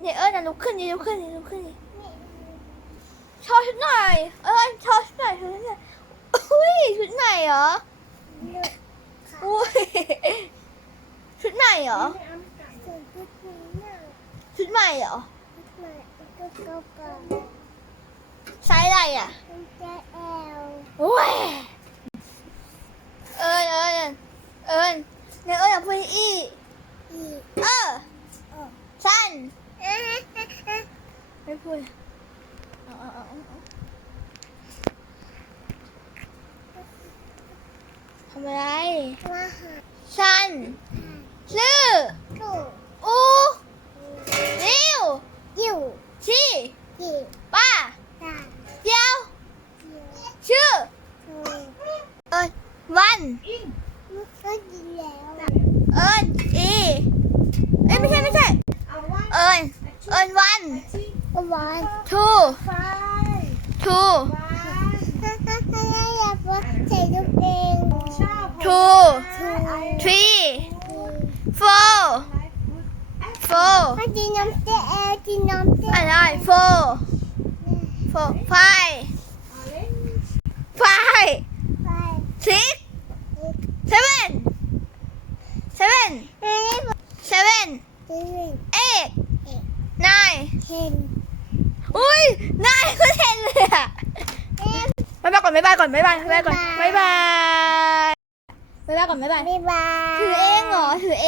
เนี่ยเอิญน่ะลุกขึ้นดิลุกขึ้นดิลุกขึ้นดิโชว์ชุดหน่อยเอิญโชว์ชุดหน่อยโชว์ชุดหน่อยอุ้ยชุดไหนเหรออุ้ยชุดไหนเหรอชุดใหม่เหรอไซส์อะไรอะโอ้ยเอิญเอิญเอิญเนี่ยเอิญอย่าพูดอีเออสั้นไม่พูดเอาเอาเอาเอาทำอะไรชันชื่ออูริวยูชีป้าเดียวชื่อเอิญวันเอิญอีเอ้ยไม่ใช่ไม่ใช่เอิญเอิญวัน ทูทูทูทรีโฟโฟอะไรโฟโฟไฟไฟซิกเซเว่นเซเว่นเซเว่นเอ็ดนายอุ้ยนายก็เห็นเลยอะบ๊ายบาย ก่อนบ๊ายบายก่อนบ๊ายบายบ๊ายบายก่อนบ๊ายบายบ๊ายบายก่อนบ๊ายบายถือเองเหรอ ถือเองเหรอถือเอง